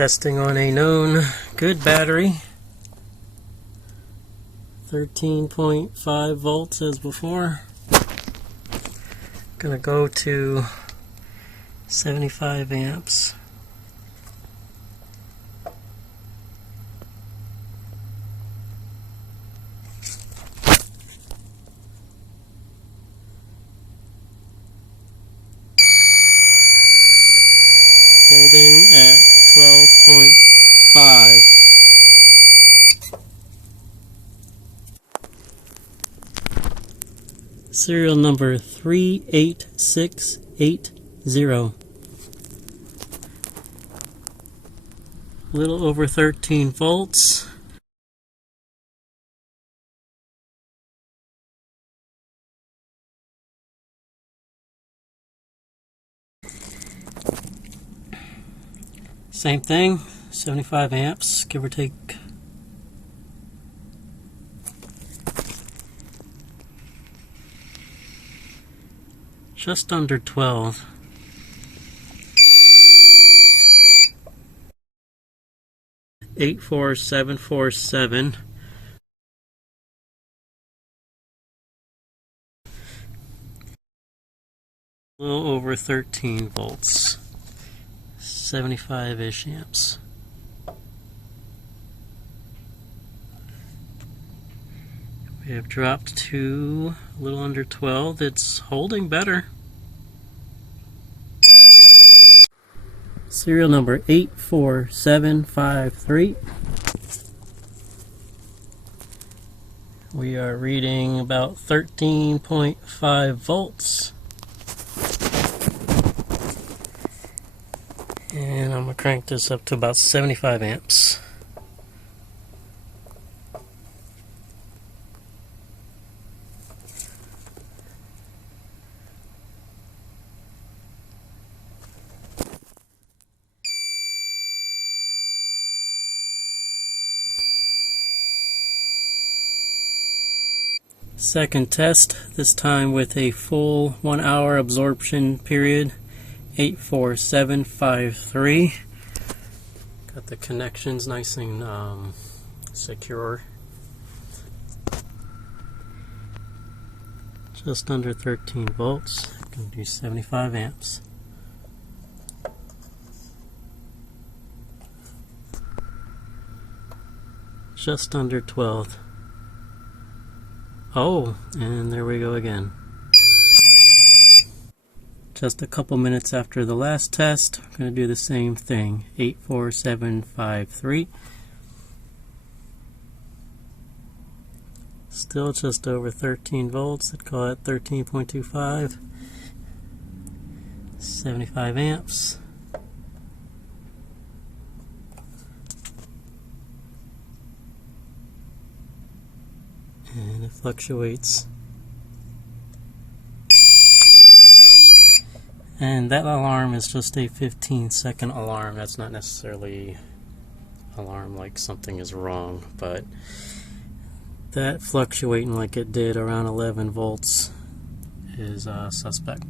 Testing on a known good battery. 13.5 volts as before. Gonna go to 75 amps. Holding at 12.5. Serial number 38680. A little over 13 volts. Same thing, 75 amps, give or take. Just under 12. $84747. A little over 13 volts. 75-ish amps. We have dropped to a little under 12. It's holding better. Serial number 84753. We are reading about 13.5 volts. And I'm going to crank this up to about 75 amps. Second test, this time with a full 1 hour absorption period. 84753. Got the connections nice and secure. Just under 13 volts. Gonna do 75 amps. Just under 12. Oh, and there we go again. Just a couple minutes after the last test, I'm going to do the same thing. 84753. Still just over 13 volts. I'd call it 13.25. 75 amps. And it fluctuates. And that alarm is just a 15-second alarm. That's not necessarily alarm like something is wrong, but that fluctuating like it did around 11 volts is suspect.